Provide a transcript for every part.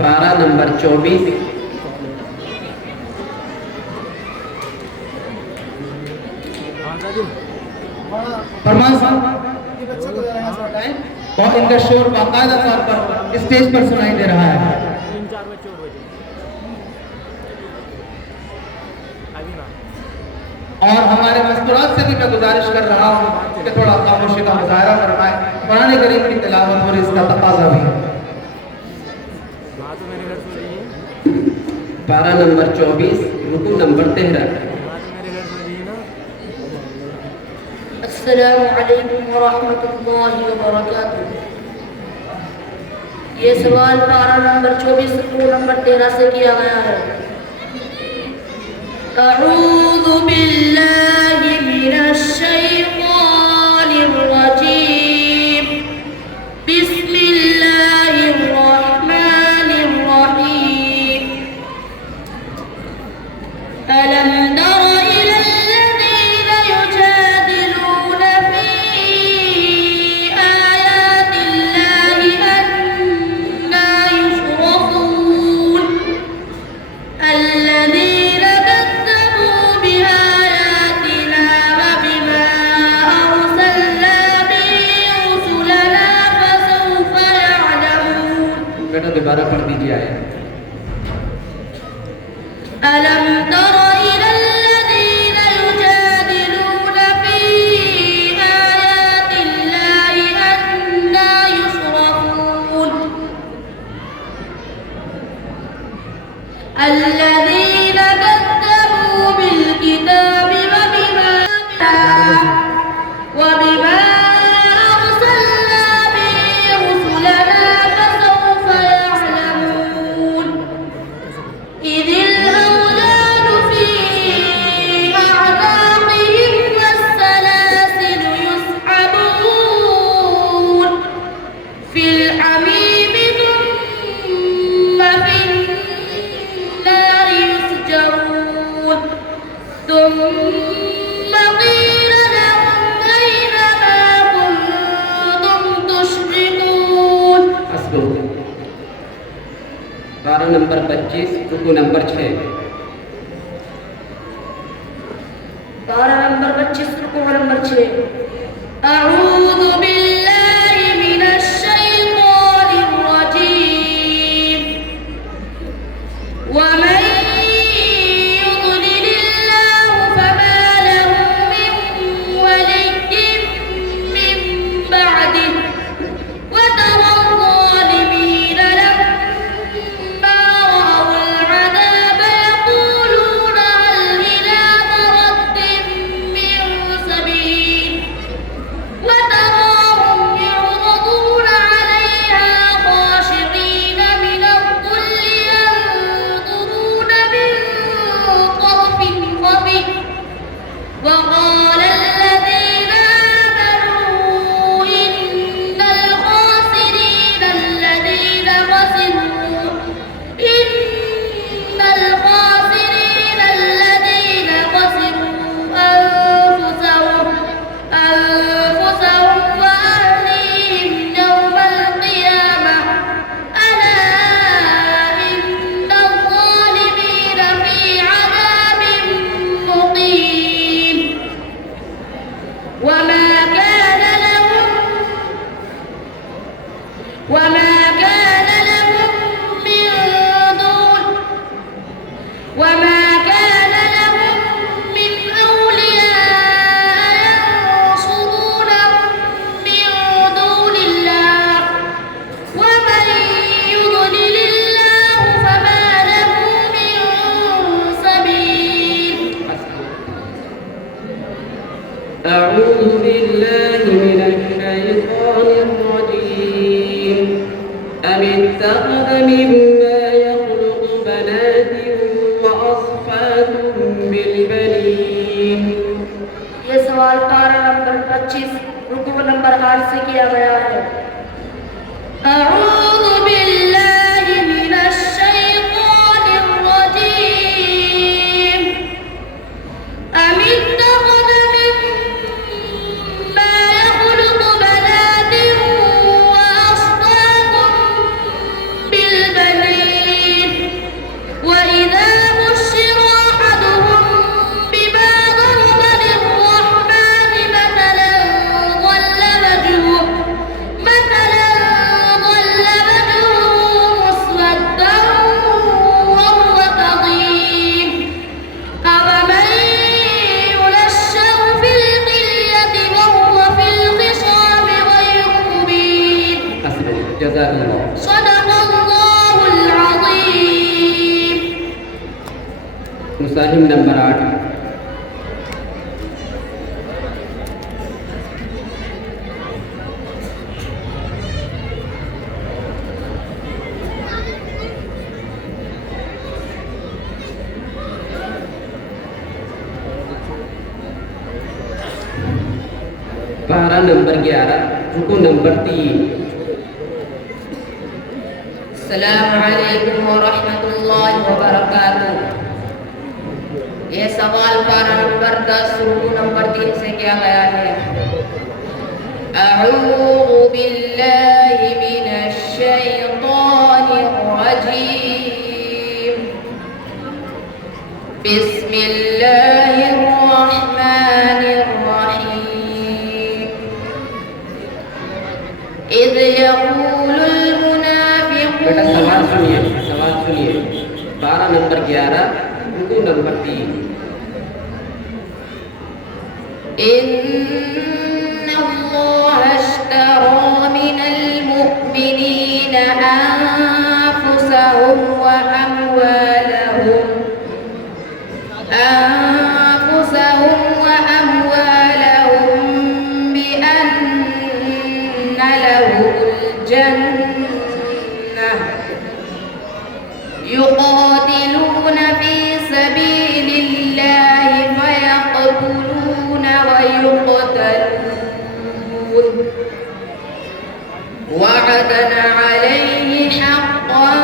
पारा नंबर 24। और इनका शोर बाकायदा तौर पर स्टेज पर सुनाई दे रहा है। और हमारे मस्तूरात से भी मैं गुजारिश कर रहा हूँ कि थोड़ा खामोशी का मुजाहरा फरमाएं। कुरान करीम की तिलावत और इसका तकाज़ा भी। पारा नंबर 24, रुकू नंबर 13। अस्सलामु अलैकुम व रहमतुल्लाहि व बरकातुहू। ये सवाल पारा नंबर 24 रुकू नंबर 13 से किया गया है। अऊज़ु बिल्लाहि मिनश शैतानिर रजीम। बिस्मिल्लाहिर रहमानिर रहीम। अलम तरा इलल लज़ीना युजादिलून फी आयातिल्लाहि अन्ना युफ़रकून। الذين كذبوا بآياتنا وبما أرسلنا به رسلنا فسوف يعلمون। बेटा दोबारा पढ़ दीजिए आया। ألم تر إلى الذين يجادلون في آيات الله أنى يصرفون الذين كذبوا بالكتاب وبما أرسلنا به رسلنا فسوف يعلمون إذ الأولاد في أعناقهم والسلاسل يسحبون في الحميم ثم في النار يسجرون ثم قيل لهم أين ما كنتم تشركون। पारा नंबर 25, रुकू नंबर 6। पारा नंबर 25 रुकू नंबर 6। अऊज़ु बिल्लाहि मिनश शैतानिर रजीम। वमन युद्लिलिल्लाहु फमा लहु मिन वलिय्यिन मिन बअदिह वतरा الظالمين لما رأوا العذاب يقولون هل إلى مرد من سبيل وتراهم يعرضون عليها خاشعين من الذل ينظرون من طرف خفي وقال الذين آمنوا إن الخاسرين الذين خسروا أنفسهم وأهليهم يوم القيامة ألا إن الظالمين في عذاب مقيم وما كان لهم من أولياء ينصرونهم من دون الله ومن يضلل الله فما له من سبيل. أعوذ بالله من الشيطان الرجيم. أم اتخذ مما يخلق بنات وأصفاكم بالبنين. ये सवाल पारा नंबर 25 रुकू नंबर 8 से किया गया है। अऊज़ु बिल्लाहि मिनश शैतानिर रजीम। अम इत्तख़ज़ मिम्मा यख़लुक़ु बनातिन जज़ाकल्लाह। सदक़ल्लाहुल अज़ीम। मुसाहिम नंबर 8। पारा नंबर 11, रुकू नंबर 3। अस्सलामु अलैकुम व रहमतुल्लाहि व बरकातुहू। ये सवाल पारा नंबर 10 रुकू नंबर 3 से किया गया है। अऊज़ु बिल्लाहि मिनश शैतानिर रजीम। बिस्मिल्लाहिर रहमानिर रहीम। इज़ यक़ूलुल मुनाफ़िक़ून। बेटा सवाल सुनिए, 12 नंबर 11, रुकू नंबर 3। इन्नल्लाह अश्तरा मिनल मुअ्मिनीना अन्फुसहुम व अमवालहुम बिअन्ना लहुमुल जन्नह युक़ातिलून फी सबीलिल्लाहि फयक़तुलून व युक़तलून वअदन अलैहि हक़्क़न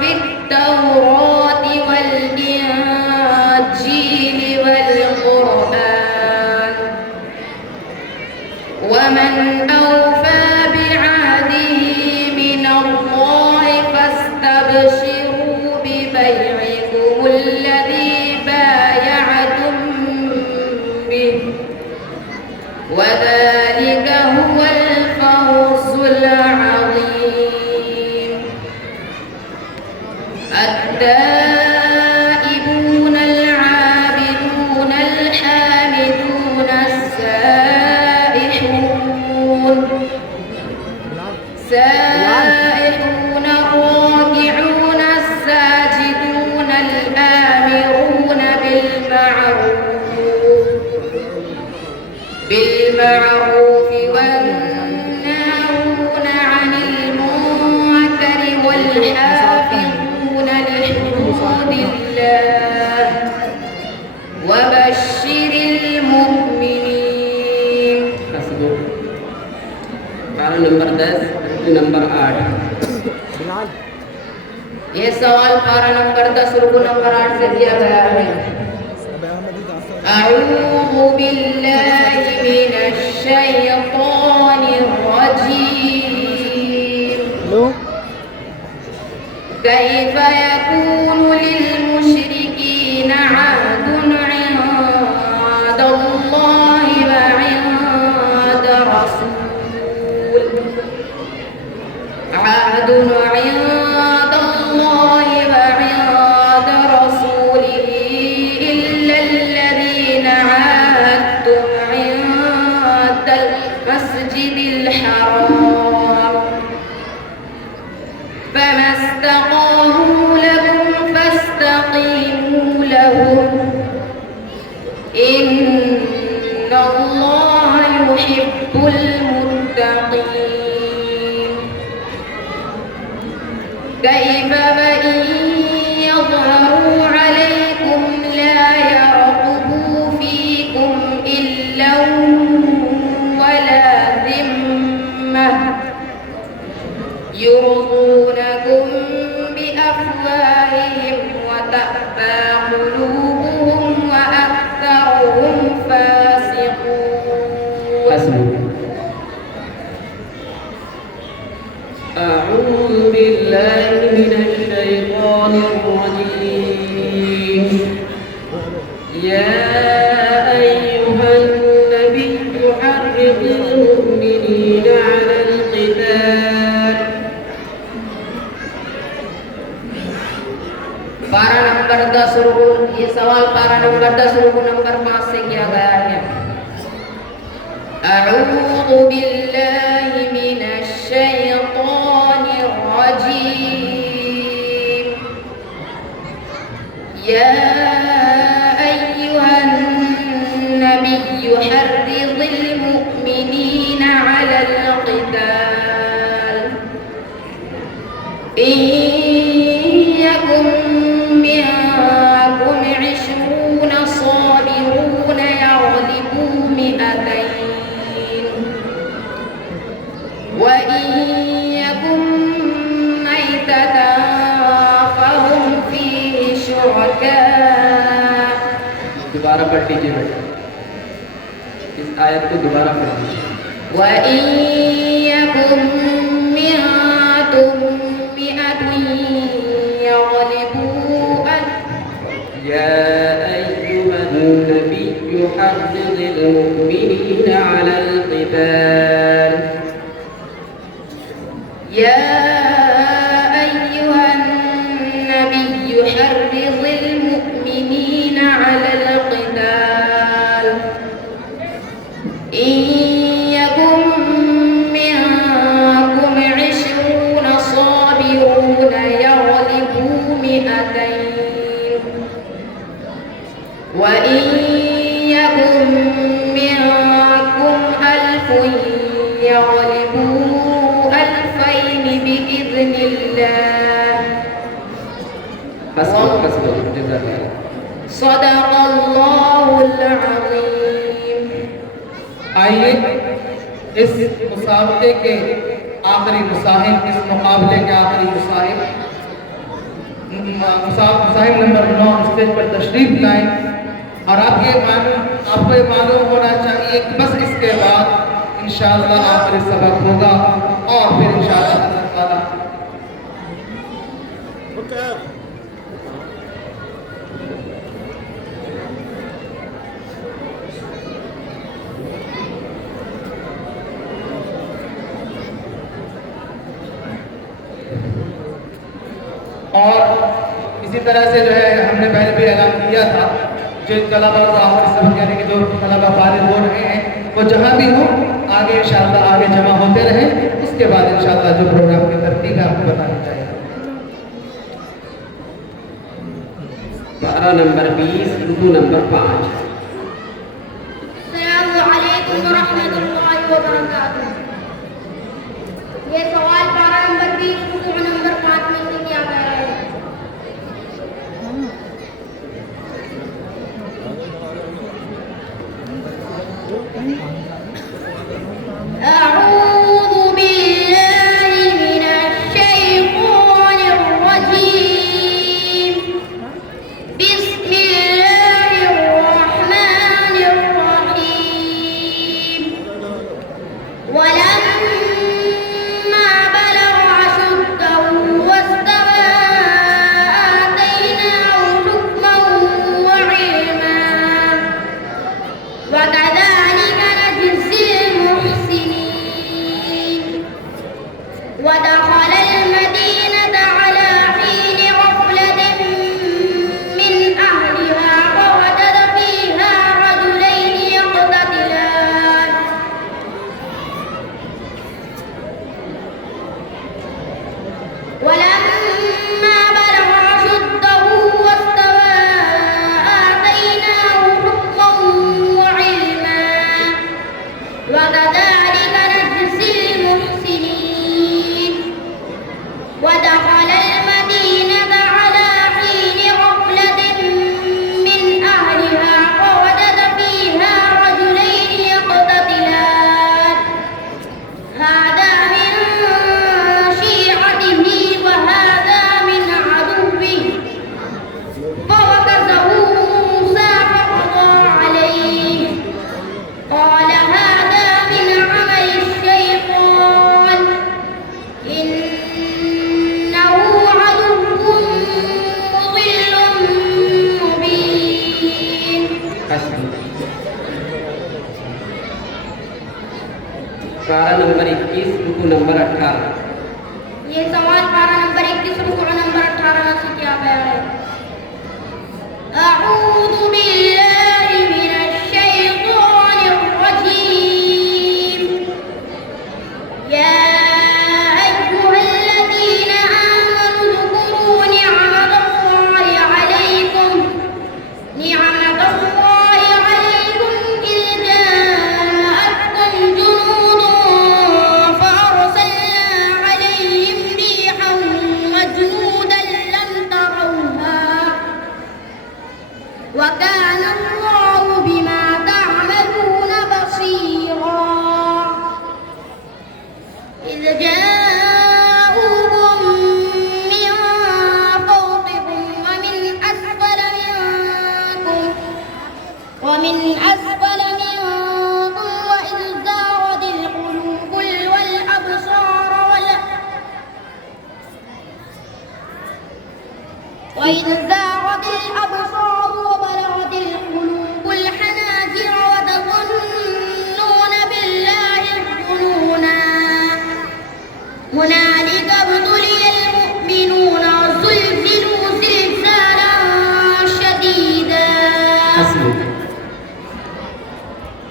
फित तौराति वल इंजील वल क़ुरआन वमन औफ़ा बिअहदिही मिनल्लाहि फस्तबशिरू बिबैइकुमुल्लज़ी बायअतुम बिहि वज़ालिक हुवल फौज़ुल अज़ीम। التائبون العابدون الحامدون السائحون الراكعون الساجدون الآمرون بالمعروف والناهون عن المنكر والحافظون لحدود الله وبشر المؤمنين। पारा नंबर 10, रुकू नंबर 8। ये सवाल पारा नंबर 10 रुकू नंबर 8 से किया गया है। अऊज़ु बिल्लाहि मिनश शैतानिर रजीम। कैफ़ यकूनु लिल मुशरिकीना अहदुन इंदल्लाहि व इंद रसूल अहदुन इंदल्लाहि व इंद रसूलिही इल्ला الذين عاهدتم عند المسجد الحرام فما استقاموا لكم فاستقيموا لهم إن الله يحب المتقين। كيف وإن يظهروا عليكم لا يرقبوا فيكم إلا ولا ذمة يرضونكم بأفواههم وتأبى قلوبهم وأكثرهم فاسقون. أعوذ بالله من الشيطان الرجيم. يا أيها النبي حرض المؤمنين على القتال. पारा नंबर 10 रुकू, ये सवाल पारा नंबर 10 रुकू नंबर 5 से किया गया है। अऊज़ु बिल्लाहि मिनश शैतानिर पढ़ लीजिए बेटा, इस आयत को दोबारा पढ़ लीजिए। وإن يكن منكم مئة يغلبوا يا أيها النبي حرض المؤمنين على القتال. يا أيها النبي حرض المؤمنين على القتال إن يكن منكم 20 صابرون يغلبوا 200 وإن يكن منكم 1000 يغلبوا 2000 بإذن الله. صدق الله العظيم. आइए इस मुसाबके के आखिरी मुसाहिब, इस मुकाबले के आखिरी मुसाहिब नंबर 9 स्टेज पर तशरीफ लाएं। और आपको ये मालूम होना चाहिए कि बस इसके बाद इंशाअल्लाह आखिरी सबक होगा और फिर इंशाअल्लाह ताला और इसी तरह से जो है हमने पहले भी ऐलान किया था, जो तलबा को आखिरी सबक यानी कि जो तलबा फारिग हो रहे हैं वो जहाँ भी हो आगे इंशाअल्लाह आगे जमा होते रहें। उसके बाद इंशाअल्लाह जो प्रोग्राम की तरतीब है आपको बतानी चाहिए। पारा नंबर 20 रुकू नंबर 5। अस्सलामु अलैकुम व रहमतुल्लाहि व बरकातुहू। ये सवाल पारा नंबर 20 रुकू नंबर 5 में से किया गया है। أعوذ بالله من الشيطان الرجيم. بسم الله الرحمن الرحيم. ولما بلغ أشده واستوى آتيناه حكما وعلما وكذلك نجزي المحسنين. ودخل المدينة على حين غفلة من أهلها فوجد فيها رجلين يقتتلان ولما بلغ أشده واستوى آتيناه حكما وعلما وكذلك نجزي المحسنين. ودخل المدينة على حين غفلة من أهلها فوجد فيها رجلين يقتتلان هذا من شيعته وهذا من عدوه فوكزه موسى فقضى عليه قال هذا من عمل الشيطان إنه عدو مضل مبين. पारा नंबर 21 रुकू नंबर 18। ये सवाल पारा नंबर 21 रुकू नंबर 18 से किया गया है। أعوذ بالله من الشيطان الرجيم. يا أيها الذين آمنوا اذكروا نعمة الله عليكم إذ جاءتكم جنود فأرسلنا عليهم ريحا وجنودا لم تروها وكان الله بما تعملون بصيرا. إذ جاءوكم من فوقكم ومن أسفل منكم ومن أسفل منكم وإذ زاغت القلوب والأبصار وبلغت القلوب الحناجر وتظنون بالله الظنونا هنالك ابتلي المؤمنون وزلزلوا زلزالا شديدا. حسبك.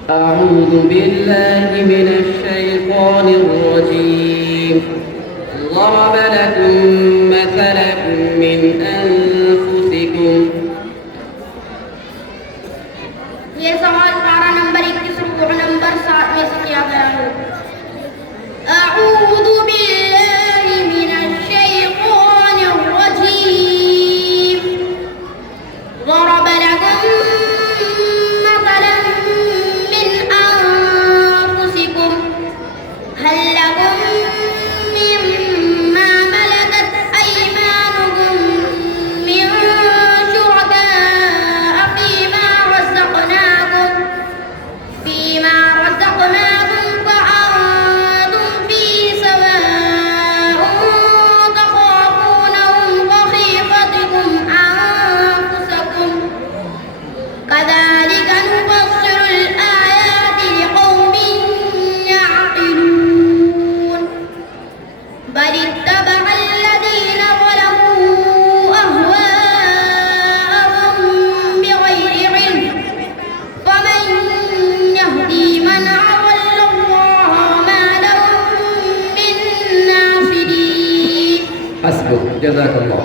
أعوذ بالله من الشيطان الرجيم. ضرب لكم مثلا من أنفسكم. ये सवाल पारा नंबर 21 रुकू नंबर 7 में से किया गया है। أعوذ بالله من الشيطان الرجيم. ضرب لكم مثلا من أنفسكم هل لكم مما ملكت أيمانكم من شركاء فيما رزقناكم فأنتم فيه سواء تخافونهم كخيفتكم أنفسكم كذلك نفصل الآيات لقوم يعقلون. بل اتبع الذين ظلموا أهواءهم بغير علم فمن يهدي من أضل الله وما لهم من ناصرين. حسبك. جزاك الله.